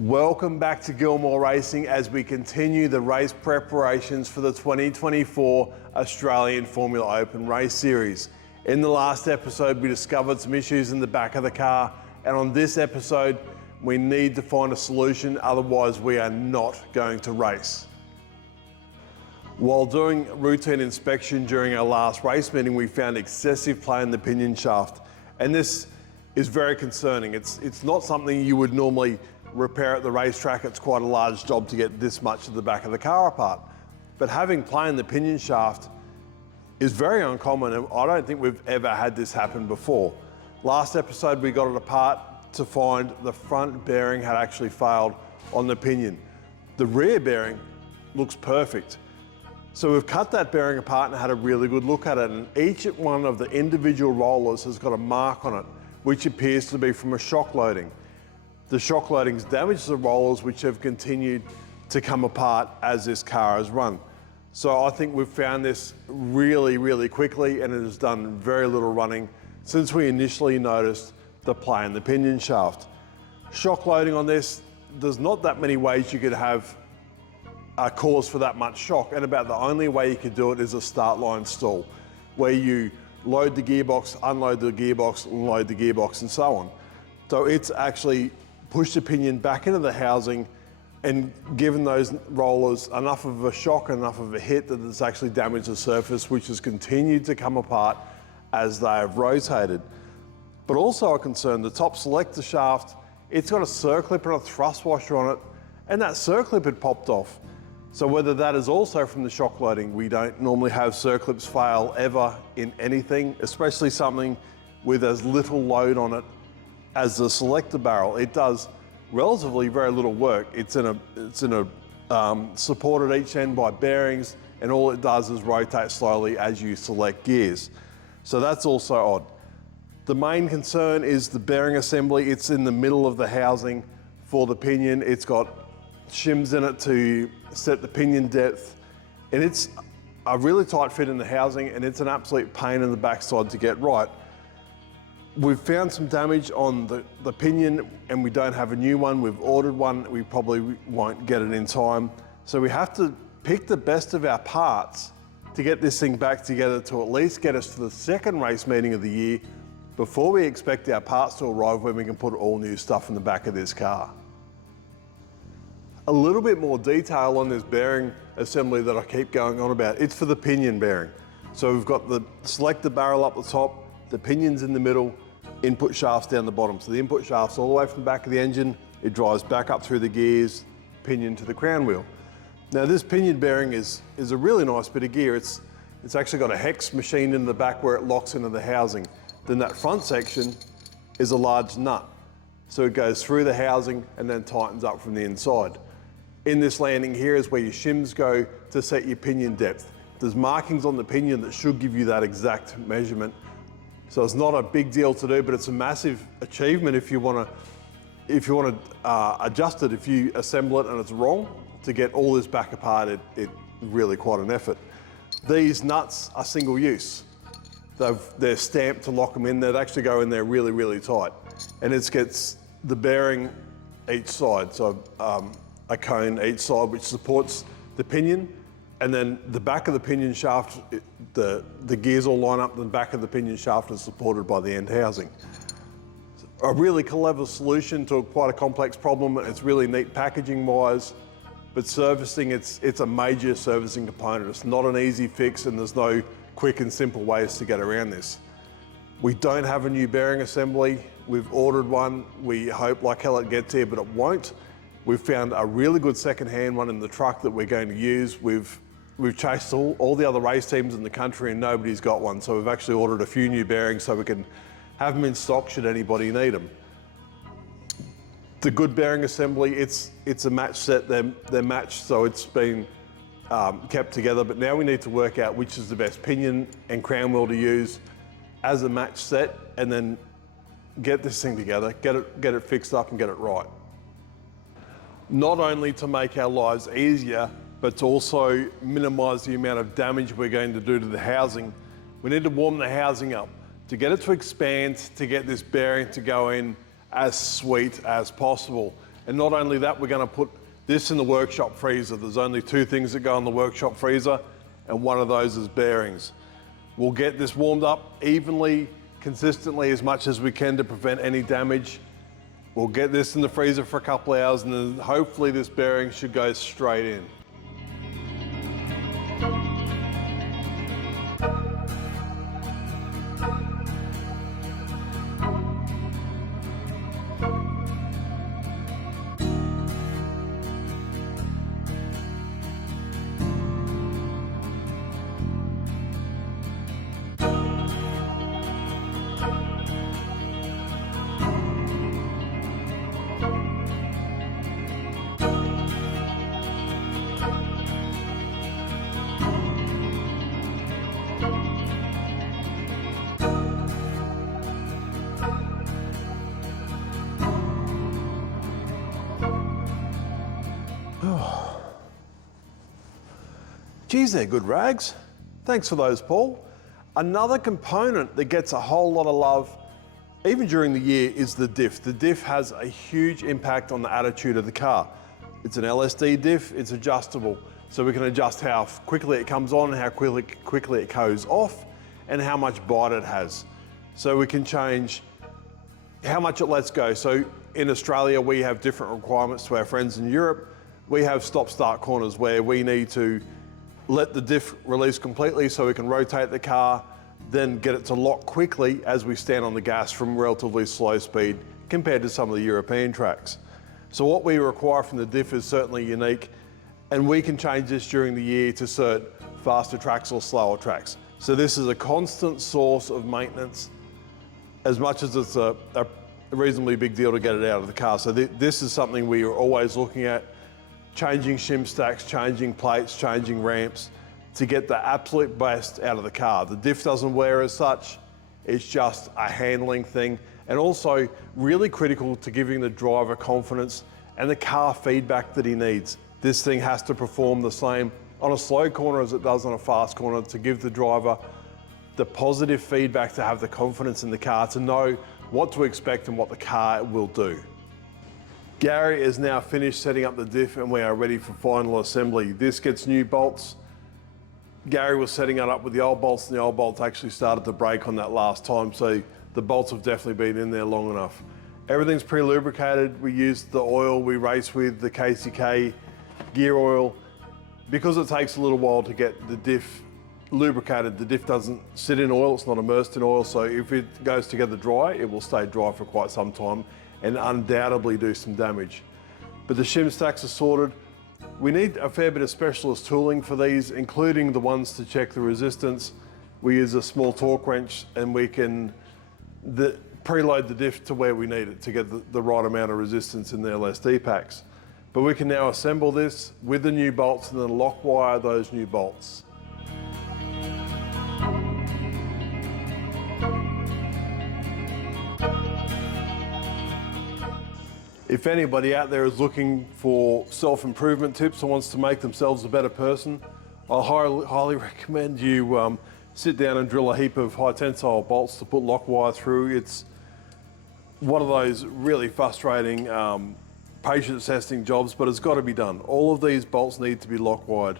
Welcome back to Gilmour Racing as we continue the race preparations for the 2024 Australian Formula Open Race Series. In the last episode, we discovered some issues in the back of the car, and on this episode, we need to find a solution, otherwise we are not going to race. While doing routine inspection during our last race meeting, we found excessive play in the pinion shaft, and this is very concerning. It's not something you would normally repair at the racetrack. It's quite a large job to get this much of the back of the car apart. But having play in the pinion shaft is very uncommon, and I don't think we've ever had this happen before. Last episode, we got it apart to find the front bearing had actually failed on the pinion. The rear bearing looks perfect. So we've cut that bearing apart and had a really good look at it, and each one of the individual rollers has got a mark on it, which appears to be from a shock loading. The shock loadings damaged the rollers, which have continued to come apart as this car has run. So I think we've found this really quickly, and it has done very little running since we initially noticed the play in the pinion shaft. Shock loading on this, there's not that many ways you could have a cause for that much shock, and about the only way you could do it is a start line stall, where you load the gearbox, unload the gearbox, load the gearbox, and so on. So it's actually pushed the pinion back into the housing and given those rollers enough of a shock, enough of a hit that it's actually damaged the surface, which has continued to come apart as they have rotated. But also a concern, the top selector shaft, it's got a circlip and a thrust washer on it, and that circlip had popped off. So whether that is also from the shock loading, we don't normally have circlips fail ever in anything, especially something with as little load on it as the selector barrel. It does relatively very little work. It's supported each end by bearings, and all it does is rotate slowly as you select gears. So that's also odd. The main concern is the bearing assembly. It's in the middle of the housing for the pinion. It's got shims in it to set the pinion depth, and it's a really tight fit in the housing, and it's an absolute pain in the backside to get right. We've found some damage on the pinion, and we don't have a new one. We've ordered one. We probably won't get it in time. So we have to pick the best of our parts to get this thing back together to at least get us to the second race meeting of the year before we expect our parts to arrive, when we can put all new stuff in the back of this car. A little bit more detail on this bearing assembly that I keep going on about. It's for the pinion bearing. So we've got the selector barrel up the top, the pinion's in the middle, input shafts down the bottom. So the input shaft's all the way from the back of the engine, it drives back up through the gears, pinion to the crown wheel. Now this pinion bearing is a really nice bit of gear. It's actually got a hex machined in the back where it locks into the housing. Then that front section is a large nut. So it goes through the housing and then tightens up from the inside. In this landing here is where your shims go to set your pinion depth. There's markings on the pinion that should give you that exact measurement. So it's not a big deal to do, but it's a massive achievement if you want to adjust it. If you assemble it and it's wrong, to get all this back apart, it's really quite an effort. These nuts are single use. They're stamped to lock them in. They'd actually go in there really tight. And it gets the bearing each side, so a cone each side, which supports the pinion. And then the back of the pinion shaft, the gears all line up, and the back of the pinion shaft is supported by the end housing. A really clever solution to quite a complex problem. It's really neat packaging wise, but servicing, it's a major servicing component. It's not an easy fix, and there's no quick and simple ways to get around this. We don't have a new bearing assembly. We've ordered one. We hope like hell it gets here, but it won't. We've found a really good second-hand one in the truck that we're going to use. We've chased all the other race teams in the country, and nobody's got one. So we've actually ordered a few new bearings so we can have them in stock should anybody need them. The good bearing assembly, it's a match set. They're matched, so it's been kept together. But now we need to work out which is the best pinion and crown wheel to use as a match set, and then get this thing together, get it fixed up and get it right. Not only to make our lives easier, but to also minimize the amount of damage we're going to do to the housing. We need to warm the housing up to get it to expand, to get this bearing to go in as sweet as possible. And not only that, we're going to put this in the workshop freezer. There's only 2 things that go in the workshop freezer, and one of those is bearings. We'll get this warmed up evenly, consistently, as much as we can to prevent any damage. We'll get this in the freezer for a couple of hours, and then hopefully this bearing should go straight in. Geez, they're good rags. Thanks for those, Paul. Another component that gets a whole lot of love, even during the year, is the diff. The diff has a huge impact on the attitude of the car. It's an LSD diff, it's adjustable. So we can adjust how quickly it comes on, how quickly it goes off, and how much bite it has. So we can change how much it lets go. So in Australia, we have different requirements to our friends in Europe. We have stop-start corners where we need to let the diff release completely so we can rotate the car, then get it to lock quickly as we stand on the gas from relatively slow speed compared to some of the European tracks. So what we require from the diff is certainly unique, and we can change this during the year to suit faster tracks or slower tracks. So this is a constant source of maintenance, as much as it's a reasonably big deal to get it out of the car. So this is something we are always looking at, changing shim stacks, changing plates, changing ramps to get the absolute best out of the car. The diff doesn't wear as such, it's just a handling thing, and also really critical to giving the driver confidence and the car feedback that he needs. This thing has to perform the same on a slow corner as it does on a fast corner to give the driver the positive feedback, to have the confidence in the car, to know what to expect and what the car will do. Gary is now finished setting up the diff and we are ready for final assembly. This gets new bolts. Gary was setting it up with the old bolts, and the old bolts actually started to break on that last time, so the bolts have definitely been in there long enough. Everything's pre-lubricated. We used the oil we race with, the KCK gear oil. Because it takes a little while to get the diff lubricated, the diff doesn't sit in oil, it's not immersed in oil, so if it goes together dry, it will stay dry for quite some time and undoubtedly do some damage. But the shim stacks are sorted. We need a fair bit of specialist tooling for these, including the ones to check the resistance. We use a small torque wrench and we can preload the diff to where we need it to get the right amount of resistance in the LSD packs. But we can now assemble this with the new bolts and then lock wire those new bolts. If anybody out there is looking for self-improvement tips or wants to make themselves a better person, I highly recommend you sit down and drill a heap of high tensile bolts to put lock wire through. It's one of those really frustrating patience testing jobs, but it's got to be done. All of these bolts need to be lock wired.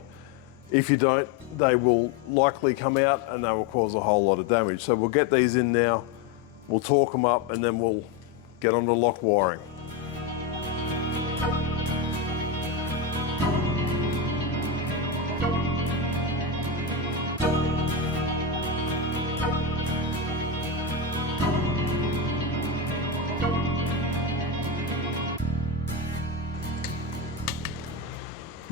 If you don't, they will likely come out and they will cause a whole lot of damage. So we'll get these in now, we'll torque them up, and then we'll get on to lock wiring.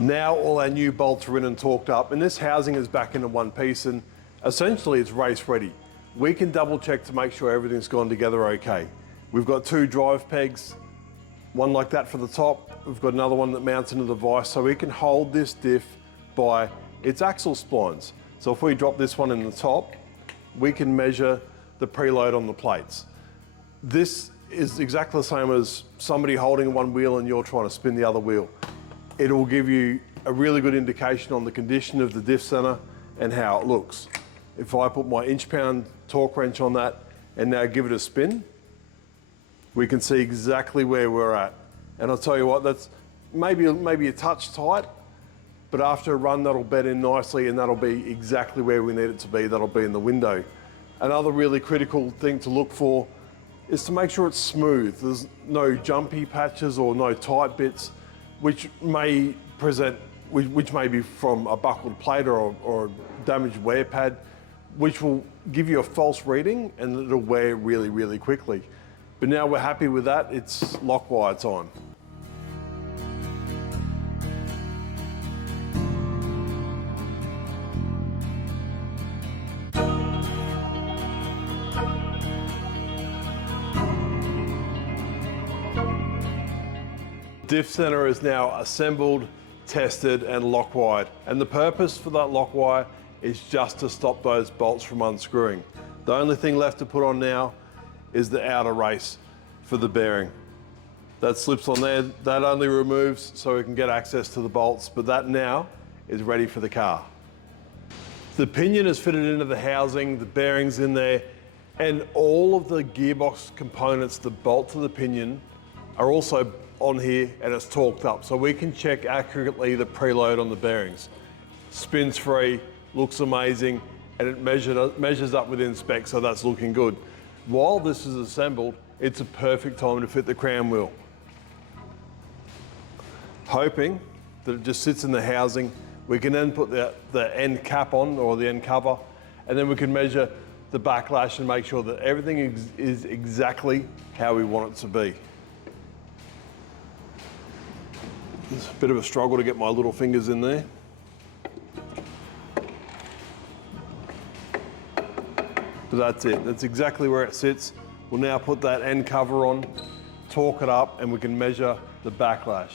Now all our new bolts are in and torqued up, and this housing is back into one piece, and essentially it's race ready. We can double check to make sure everything's gone together okay. We've got 2 drive pegs, one like that for the top. We've got another one that mounts into the vise, so we can hold this diff by its axle splines. So if we drop this one in the top, we can measure the preload on the plates. This is exactly the same as somebody holding one wheel and you're trying to spin the other wheel. It will give you a really good indication on the condition of the diff center and how it looks. If I put my inch-pound torque wrench on that and now give it a spin, we can see exactly where we're at. And I'll tell you what, that's maybe a touch tight, but after a run that'll bed in nicely and that'll be exactly where we need it to be. That'll be in the window. Another really critical thing to look for is to make sure it's smooth. There's no jumpy patches or no tight bits, which may be from a buckled plate or a damaged wear pad, which will give you a false reading and it'll wear really, really quickly. But now we're happy with that, it's lock wire time. Diff center is now assembled, tested and lock wired. And the purpose for that lock wire is just to stop those bolts from unscrewing. The only thing left to put on now is the outer race for the bearing. That slips on there, that only removes so we can get access to the bolts, but that now is ready for the car. The pinion is fitted into the housing, the bearing's in there, and all of the gearbox components that bolt to the pinion are also on here and it's torqued up, so we can check accurately the preload on the bearings. Spins free, looks amazing, and it measures up within spec, so that's looking good. While this is assembled, it's a perfect time to fit the crown wheel. Hoping that it just sits in the housing, we can then put the end cap on, or the end cover, and then we can measure the backlash and make sure that everything is exactly how we want it to be. It's a bit of a struggle to get my little fingers in there. But that's it, that's exactly where it sits. We'll now put that end cover on, torque it up, and we can measure the backlash.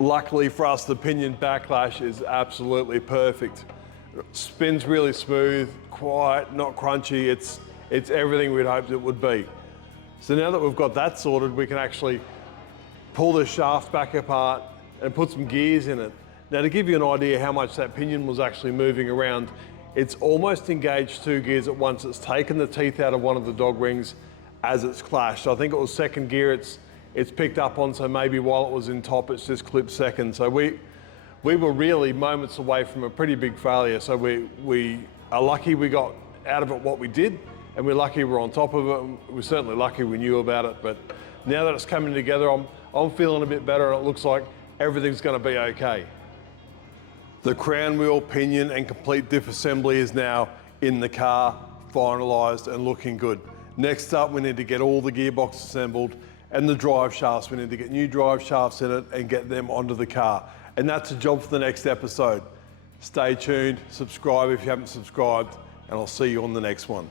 Luckily for us, the pinion backlash is absolutely perfect. It spins really smooth, quiet, not crunchy. It's everything we'd hoped it would be. So now that we've got that sorted, we can actually pull the shaft back apart and put some gears in it. Now, to give you an idea how much that pinion was actually moving around, it's almost engaged 2 gears at once. It's taken the teeth out of one of the dog rings as it's clashed. I think it was second gear it's picked up on, so maybe while it was in top, it's just clipped second. So we were really moments away from a pretty big failure. So we are lucky we got out of it what we did, and we're lucky we're on top of it. We're certainly lucky we knew about it, but now that it's coming together, I'm feeling a bit better, and it looks like everything's gonna be okay. The crown wheel, pinion, and complete diff assembly is now in the car, finalised and looking good. Next up, we need to get all the gearbox assembled and the drive shafts. We need to get new drive shafts in it and get them onto the car. And that's a job for the next episode. Stay tuned, subscribe if you haven't subscribed, and I'll see you on the next one.